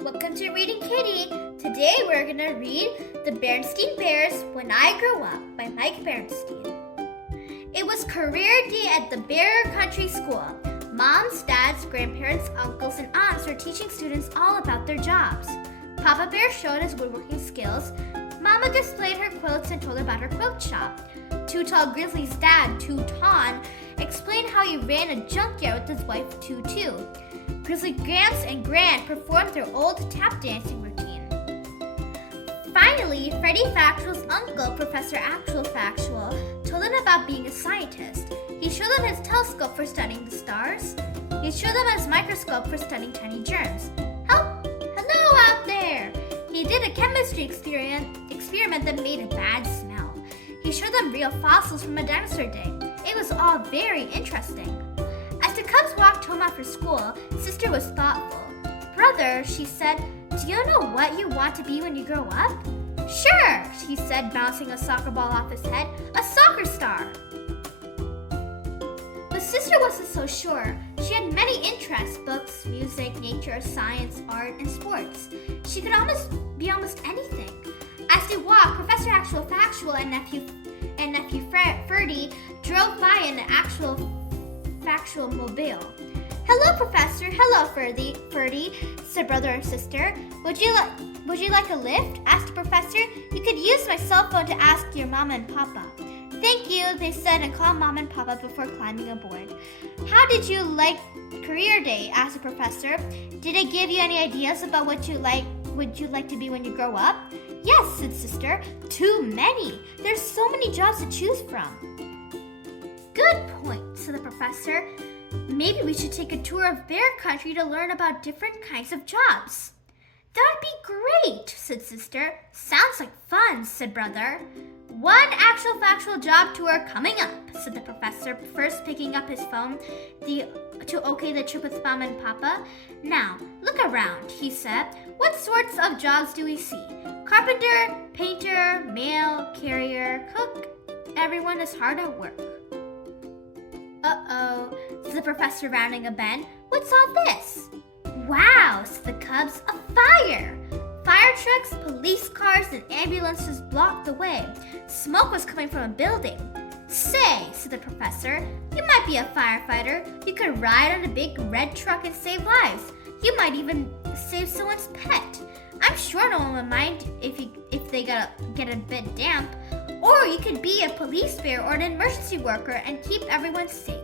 Welcome to Reading Kitty. Today we're going to read The Berenstain Bears When I Grow Up by Mike Berenstain. It was career day at the Bear Country School. Moms, dads, grandparents, uncles, and aunts were teaching students all about their jobs. Papa Bear showed his woodworking skills. Mama displayed her quilts and told about her quilt shop. Too Tall Grizzly's dad, Too Ton, explained how he ran a junkyard with his wife, Tutu. Grizzly Gramps and Gran performed their old tap dancing routine. Finally, Freddie Factual's uncle, Professor Actual Factual, told them about being a scientist. He showed them his telescope for studying the stars. He showed them his microscope for studying tiny germs. Hello out there! He did a chemistry experiment that made a bad smell. He showed them real fossils from a dinosaur day. It was all very interesting. As the cubs walked home after school, Sister was thoughtful. Brother, she said, do you know what you want to be when you grow up? Sure, he said, bouncing a soccer ball off his head. A soccer star. But Sister wasn't so sure. She had many interests: books, music, nature, science, art, and sports. She could be almost anything. As they walked, Professor Actual Factual and nephew Ferdy drove by in an Actual Factual mobile. Hello, Professor. Hello, Ferdy, said brother and sister. Would you like a lift? Asked the professor. You could use my cell phone to ask your mama and papa. Thank you, they said, and called mom and papa before climbing aboard. How did you like career day? Asked the professor. Did it give you any ideas about what would you like to be when you grow up? Yes, said sister. Too many. There's so many jobs to choose from. Good point, said the professor. Maybe we should take a tour of Bear Country to learn about different kinds of jobs. That'd be great, said sister. Sounds like fun, said brother. One Actual Factual job tour coming up, said the professor, first picking up his phone to okay the trip with mom and papa. Now, look around, he said. What sorts of jobs do we see? Carpenter, painter, mail, carrier, cook. Everyone is hard at work. Uh-oh, said the professor, rounding a bend. What's all this? Wow, said the cubs, a fire! Fire trucks, police cars, and ambulances blocked the way. Smoke was coming from a building. Say, said the professor, you might be a firefighter. You could ride on a big red truck and save lives. You might even save someone's pet. I'm sure no one would mind if they get a bit damp. Or you could be a police bear or an emergency worker and keep everyone safe.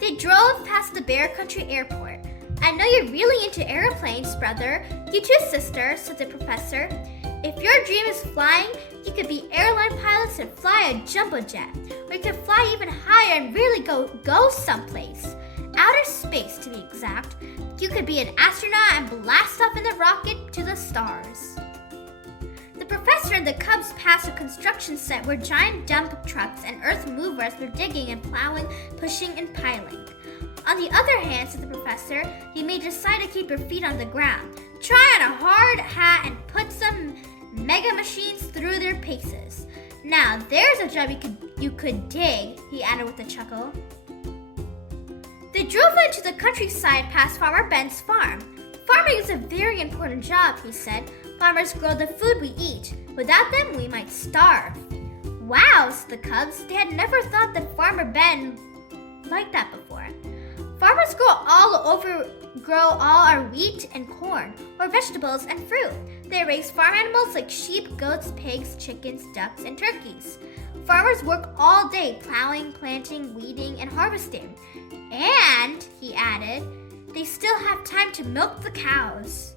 They drove past the Bear Country Airport. I know you're really into airplanes, brother. You too, sister, said the professor. If your dream is flying, you could be airline pilots and fly a jumbo jet. Or you could fly even higher and really go someplace. Outer space, to be exact. You could be an astronaut and blast off in the rocket to the stars. The professor and the cubs passed a construction site where giant dump trucks and earth movers were digging and plowing, pushing and piling. On the other hand, said the professor, you may decide to keep your feet on the ground. Try on a hard hat and put some mega machines through their paces. Now, there's a job you could dig, he added with a chuckle. They drove into the countryside past Farmer Ben's farm. Farming is a very important job, he said. Farmers grow the food we eat. Without them, we might starve. Wow, said the cubs. They had never thought that Farmer Ben liked that before. Farmers grow all our wheat and corn, or vegetables and fruit. They raise farm animals like sheep, goats, pigs, chickens, ducks, and turkeys. Farmers work all day plowing, planting, weeding, and harvesting. And, he added, they still have time to milk the cows.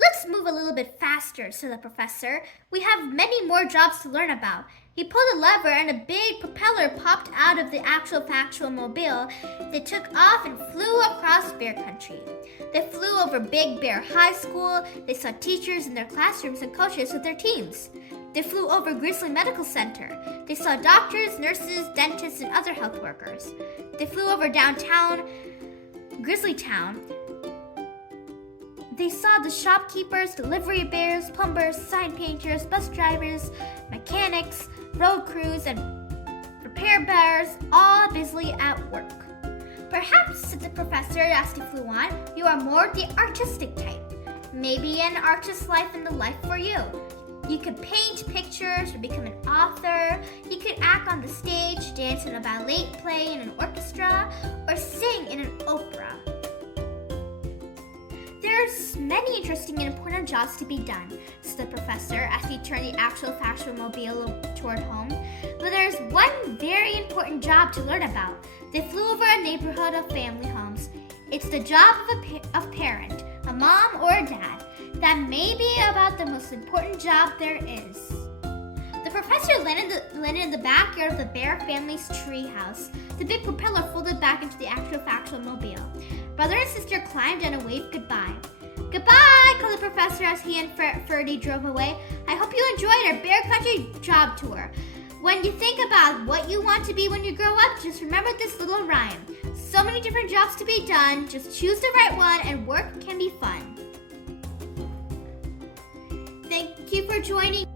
Let's move a little bit faster, said the professor. We have many more jobs to learn about. He pulled a lever and a big propeller popped out of the Actual Factual mobile. They took off and flew across Bear Country. They flew over Big Bear High School. They saw teachers in their classrooms and coaches with their teams. They flew over Grizzly Medical Center. They saw doctors, nurses, dentists, and other health workers. They flew over downtown Grizzly Town. They saw the shopkeepers, delivery bears, plumbers, sign painters, bus drivers, mechanics, road crews, and repair bears, all busily at work. Perhaps, said the professor as they flew on, you are more the artistic type. Maybe an artist's life in the life for you. You could paint pictures or become an author. You could act on the stage, dance in a ballet play in an orchestra, or sing in an opera. There's many interesting and important jobs to be done, said the professor as he turned the Actual Factual mobile toward home. But there's one very important job to learn about. They flew over a neighborhood of family homes. It's the job of a parent, a mom or a dad. That may be about the most important job there is. The professor landed in the backyard of the Bear family's treehouse. The big propeller folded back into the Actual Factual mobile. Brother and sister climbed in and waved goodbye. Goodbye, called the professor as he and Ferdy drove away. I hope you enjoyed our Bear Country job tour. When you think about what you want to be when you grow up, just remember this little rhyme. So many different jobs to be done. Just choose the right one and work can be fun. Thank you for joining.